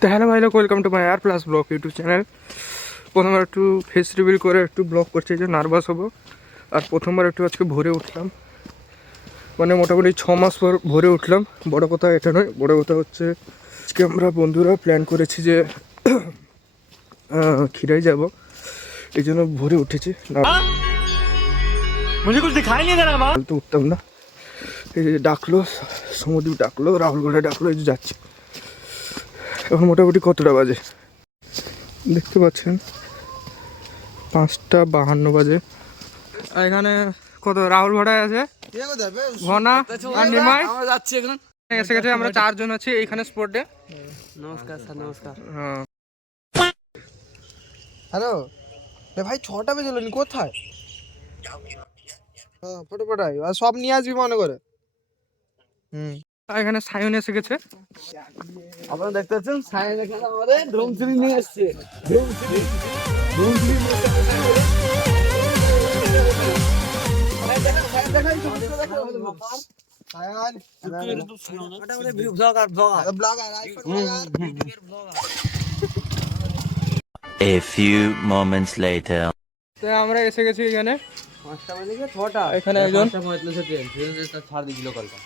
তো হ্যালো ভাই লোক, welcome to my R plus blog YouTube channel. প্রথমবার একটু ফেস রিভিল করে একটু ব্লগ করছি, যে নার্ভাস হবো। আর প্রথমবার একটু আজকে ভোরে উঠলাম, মানে মোটামুটি 6 মাস পর ভোরে উঠলাম। বড় কথা এটা নয়, বড় কথা হচ্ছে আজকে আমরা বন্ধুরা প্ল্যান করেছি যে খিরাই যাব, এই জন্য ভোরে উঠেছি। তো উঠতাম না, এই যে ডাকলো সমুদ্র, ডাকলো রাহুলগড়ে, ডাকলো, এই যে যাচ্ছি। এখন মোটামুটি কতটা বাজে দেখতে পাচ্ছেন, 5:52 বাজে। আর এখানে কত রাহুল ভাড়ায় আছে, ঘনা আর নিমাই যাচ্ছি। এখন এসে গেছে, আমরা 4 জন আছি এইখানে স্পটে। নমস্কার স্যার। নমস্কার। হ্যাঁ হ্যালো ভাই, 6টা বেজে এলেন কোথায়? হ্যাঁ ফটো পাঠাই, আর সব নিয়ে আসবি মনে করে। এখানে সায়ন এসে গেছে। আপনারা দেখতে পাচ্ছেন সায়ন এখানে আমাদের ধুমশ্রী নিয়ে আসছে। A few moments later. তো আমরা এসে গেছি এখানে 5টা বেজে 6টা, এখানে একজন ছাড় দিছিল কলটা।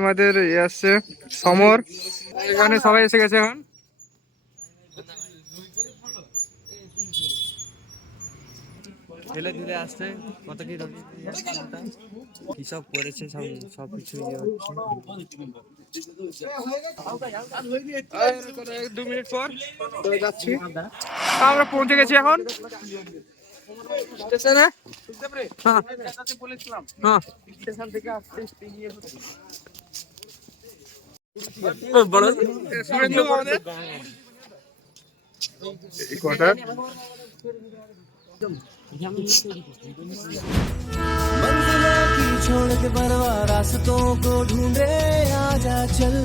আমাদের আসছে সমর, এখানে সবাই এসে গেছে। এখন ঠেলে ঠেলে আসছে, কত কি কি সব করেছে, সব কিছু ইয়ে হচ্ছে। 2 মিনিট পর যাচ্ছি, আমরা পৌঁছে গেছি এখন স্টেশনে। হ্যাঁ হ্যাঁ, স্টেশন থেকে আসছে কটা मंजिलों की छोड़ के परवा रास्तों को ढूंढे, आजा चल।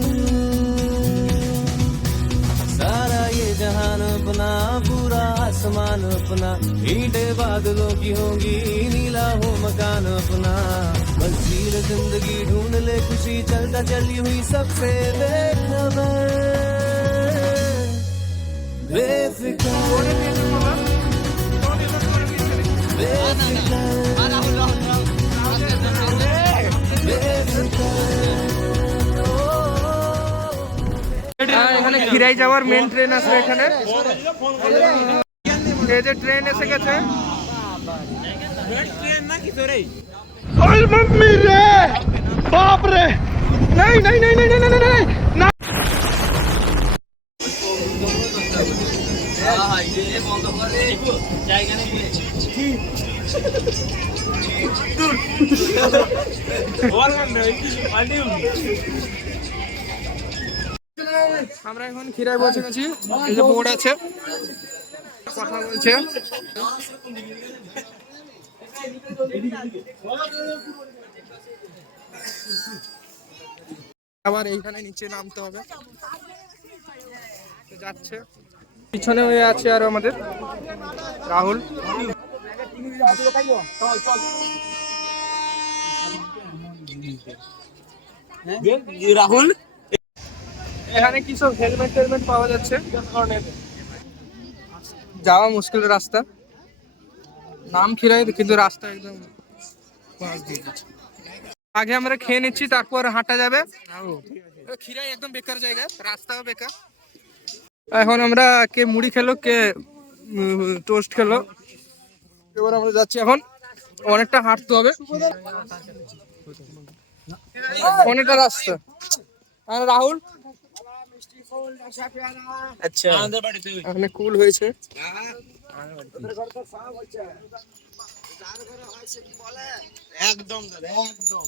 सारा ये जहान अपना, पूरा आसमान अपना, ईंटें बादलों की होंगी, नीला हो मकान अपना। मंजिल जिंदगी ढूंढ ले खुशी, चलता चली हुई सबसे बेखबर, बेफिक्र এখানে খিরাই যাওয়ার মেন ট্রেন আছে এখানে। এই যে ট্রেন এসে গেছে। আমরা এখন খিরাই পৌঁছে গেছি, এই যে বোর্ড আছে, কথা বলছে। আবার এইখানে নিচে নামতে হবে, যাচ্ছে। পিছনে হয়ে আছে আর আমাদের রাহুল। রাহুল এখানে কি সব হেলমেট টেলমেট পাওয়া যাচ্ছে, যাওয়া মুশকিল রাস্তা। নাম খিরাই কিন্তু রাস্তা একদম পাশ দিয়ে যাচ্ছে। আগে আমরা খেয়ে নিচ্ছি, তারপর হাঁটা যাবে। খিরাই একদম বেকার জায়গা, রাস্তাও বেকার। এখন আমরা কে মুড়ি খেলো, কে টোস্ট খেলো। এবার আমরা যাচ্ছি, এখন অনেকটা হাঁটতে হবে, অনেকটা রাস্তা। আর রাহুল আচ্ছা এখানে কুল হয়েছে। একদম একদম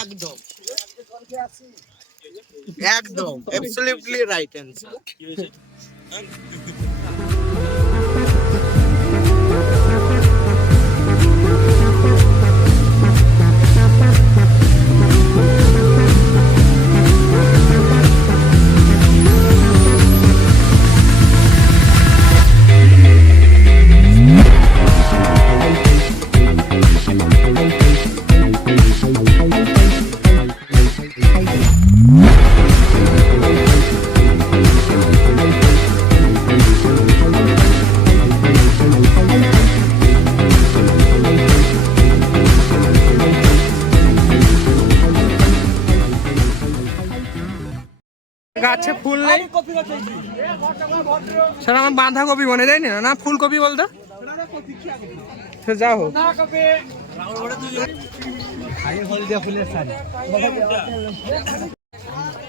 একদম একদম অ্যাবসলিউটলি রাইট অ্যানসার। গাছে ফুল নেই, সেটা আমার বাঁধাকপি বনে যায়নি না, ফুলকপি বলতো, সে যা হোক।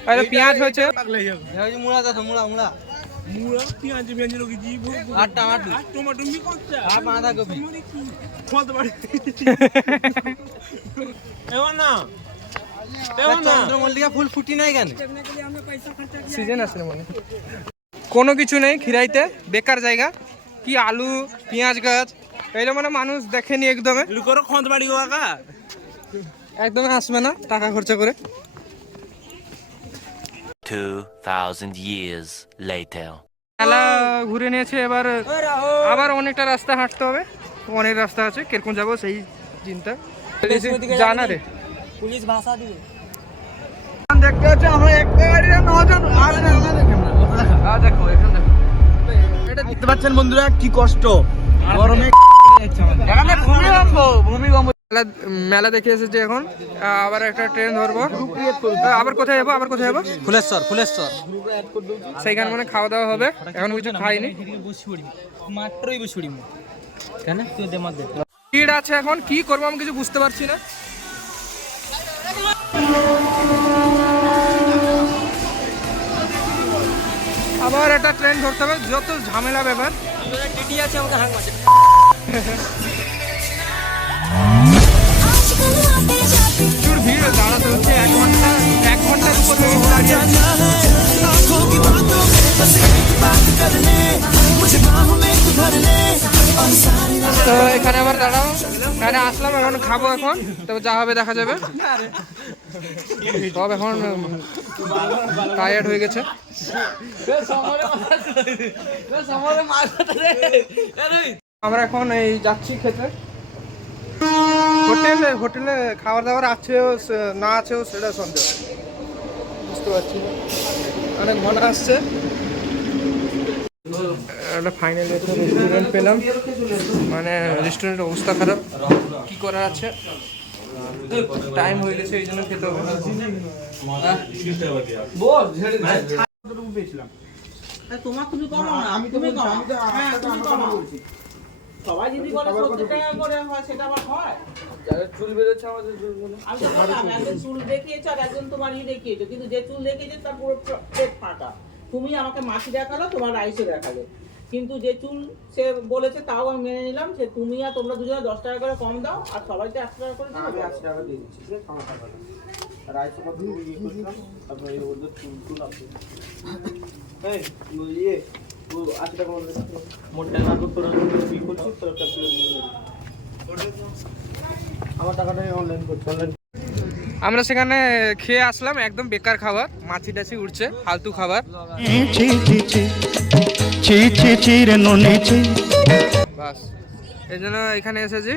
আরে পেঁয়াজ হয়েছে, চন্দ্রমল্লিকা ফুল ফুটি নাই কেন? সিজন আছে না মনে হয়। কোনো কিছু নেই খিরাইতে, বেকার জায়গা। কি আলু পেঁয়াজ গাছ এইটা মানে মানুষ দেখেনি একদমে, একদমই আসবে না টাকা খরচা করে। 2,000 years later. মেলা ঘুরে নিয়েছে, এবার আবার অনেকটা রাস্তা হাঁটতে হবে, অনেক রাস্তা আছে, কিরকম যাবো সেই চিন্তা জানা রে। পুলিশ ভাষা দিবে। দেখতে হচ্ছে আমরা একটা গাড়িতে 9 জন, দেখো এখানে দেখো, এটা দেখতে পাচ্ছেন বন্ধুরা কি কষ্ট গরমে। মেলা দেখে এসেছি এখন, আবার একটা ট্রেন ধরবো, আবার কোথায় যাবো, আবার কোথায় যাবো, ফুলেশ্বর। সেইখানে মানে খাওয়া দাওয়া হবে, এখন কিছু খাইনি। মাত্রই বসুড়ি কেন তুই দে মার দে। ভিড় আছে এখন, কি করবো আমি কিছু বুঝতে পারছি না। আবার একটা ট্রেন ধরতে হবে, যত ঝামেলা ব্যাপার। টিটি আছে আমাকে হাঁক মারছে। প্রচুর ভিড়, দাঁড়াতে হচ্ছে 1 ঘন্টার উপর দাঁড়িয়ে আছি। তো এখানে আবার দাঁড়াও, এখানে আসলাম, এখন খাবো, এখন তবে যা হবে দেখা যাবে। সব এখন টায়ার্ড হয়ে গেছে। আমরা এখন এই যাচ্ছি খেতে, হোটেলে খাবার দাবার আছেও না আছেও সেটা সন্দেহ, বুঝতে পারছি না, অনেক ঘন আসছে। একটা ফাইনালি একটা রেস্টুরেন্ট পেলাম, মানে রেস্টুরেন্টের অবস্থা খারাপ, কি করার আছে, টাইম হয়ে গেছে এই জন্য খেতে হবে। সবাই যদি বলে 70 টাকা করে হয় সেটা আবার হয়? চুল বেরোচ্ছে আমাদের চুল বলে। আমি তো বললাম একজন চুল দেখিয়েছো আর একজন তোমার দেখিয়েছো, কিন্তু যে চুল দেখিয়েছে তার পুরো পেট ফাঁকা। তুমি আমাকে মাছি দেখালো, তোমার রাইসে দেখালো, কিন্তু যে চুল সে বলেছে তাও আমি মেনে নিলাম। সে তুমি আর তোমরা দুজনে 10 টাকা করে কম দাও, আর সবাই তো 100 টাকা করে দিও। আমি 80 টাকা দিয়ে দিচ্ছি, ঠিক আছে? সমস্যা হবে না। আর আইসো কত ইয়ে করছিলাম, তারপর এই ওদের চুল আছে। এই ইয়ে ও 80 টাকা মতো মোটা না তো তোরা কি করছিস, তোরা ক্যালকুলেট করে নে। আমার টাকাটা অনলাইন করছি, অনলাইন। আমরা সেখানে খেয়ে আসলাম, একদম বেকার খাবার, মাছি টাছি উঠছে, ফালতু খাবার। বাস এই জন্য এখানে এসেছি।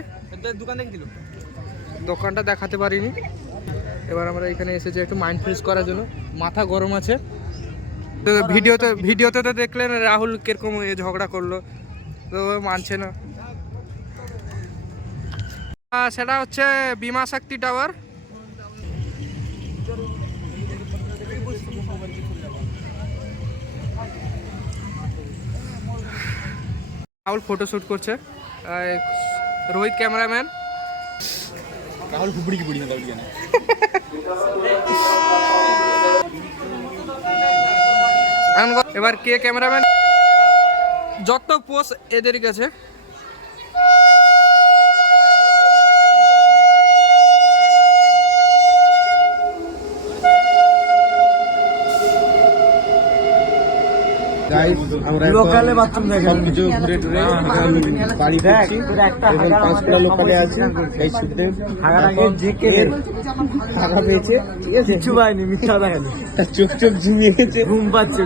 দোকান দেখে দিল, দোকানটা দেখাতে পারিনি। এবার আমরা এখানে এসেছি একটু মাইন্ড ফ্রেশ করার জন্য, মাথা গরম আছে। তো ভিডিওতে তো দেখলেন রাহুল কিরকম ঝগড়া করলো, তো মানছে না। সেটা হচ্ছে বিমা শক্তি টাওয়ার। রাহুল ফটোশুট করছে, রোহিত ক্যামেরাম্যান। রাহুল ফুপড়ি কি পড়ি না কেন? এবার কে ক্যামেরাম্যান, যত পোস্ট এদের কাছে। লোকালে বাথরুম দেখেন, সবকিছু ঘুরে টুরে বাড়ি ফিরছি। এখন 5 লোকালে আছে, এই শুদ্ধে টাকা পেয়েছে, ঠিক আছে? কিছু পাইনি, মিথ্যা দেখালি, চোখ ঝিমিয়ে গেছে, ঘুম পাচ্ছে।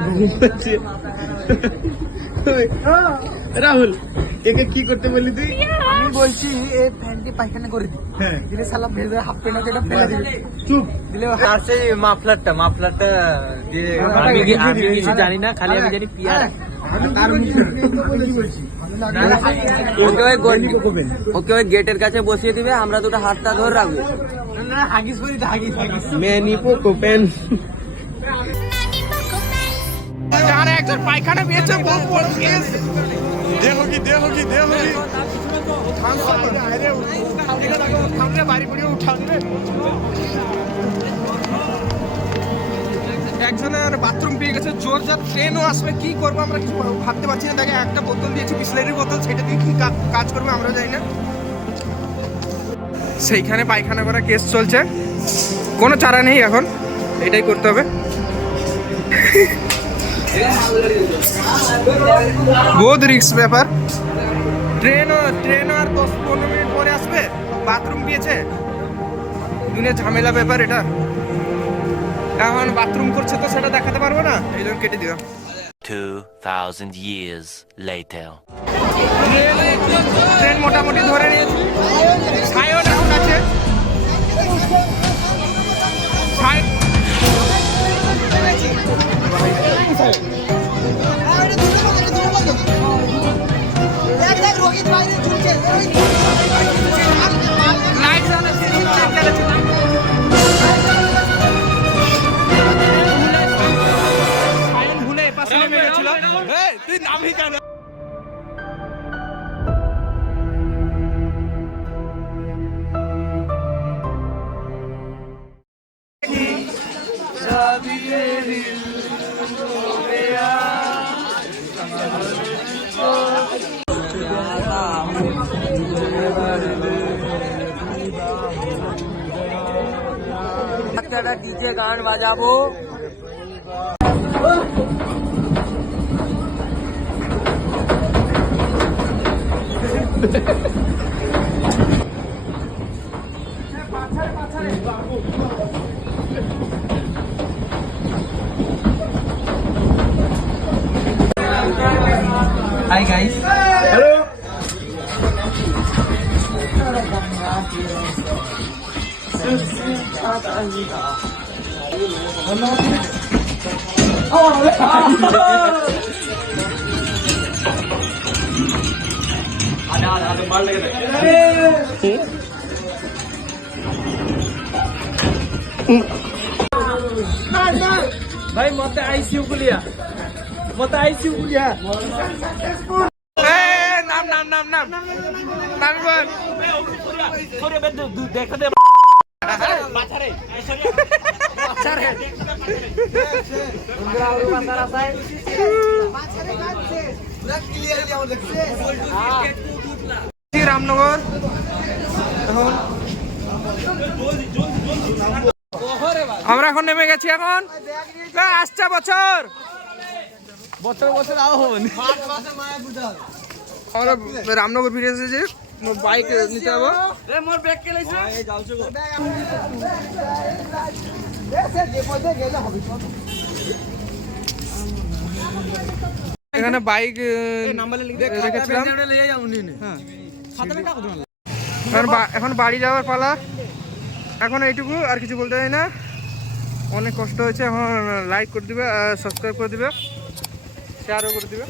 রাহুল একে কি করতে বললি তুই? আমি বলছি এই ফ্যানটি পায়খানা করে দিই, দিলে সালা ভেবে হাফ প্যান্ট যেটা ফেলে দিবে, চুপ। দিলে আর সেই মাফলারটা দিয়ে আমি কিছু জানি না, খালি আমি জানি পিয়ার। ওকে ওই গেটের কাছে বসিয়ে দিবে, আমরা দুটো হাতটা ধরে রাখবো। হাগিস করি, হাগিস ম্যানি পোকো প্যান। এখানে একজন পায়খানা পেয়েছে, বহুত বড় কেস। একজনের বাথরুম পেয়ে গেছে, জোর যার ট্রেনও আসবে, কি করবো আমরা কিছু ভাবতে পারছি না। তাকে একটা বোতল দিয়েছি, বিসলারির বোতল, সেটা দিয়ে কি কাজ করবে আমরা জানি না। সেইখানে পায়খানা করা কেস চলছে, কোনো চারা নেই, এখন এটাই করতে হবে। বহুত রিস্ক ব্যাপার। ট্রেনও আর 10-15 মিনিট পরে আসবে, বাথরুম পেয়েছে, দুনিয়া ঝামেলা ব্যাপার এটা। এখন বাথরুম করছে তো সেটা দেখাতে পারবো না, এই জন্য কেটে দিও। 2000 years later. ট্রেন মোটামুটি ধরে নিয়েছি, সায়ন এখন আছে। ভুলে পাশে নেমে গেছিল, তুই নামই কেন? ডিজে গান বাজাবো। Hi guys. भाई मत आईसीयू को लिया, मत आईसीयू को लिया। নাম নাম নাম নাম নাম বল। देखो दे রামনগর এখন আমরা এখন নেমে গেছি। এখন আসছে বছর আমরা রামনগর ফিরে এসেছি, বাইক নিতে যাবো। এখানে বাইক রেখেছিলাম। এখন বাড়ি যাওয়ার পালা। এখন এইটুকু, আর কিছু বলতে চাই না। অনেক কষ্ট হয়েছে। এখন লাইক করে দিবে, সাবস্ক্রাইব করে দিবে, শেয়ারও করে দিবে।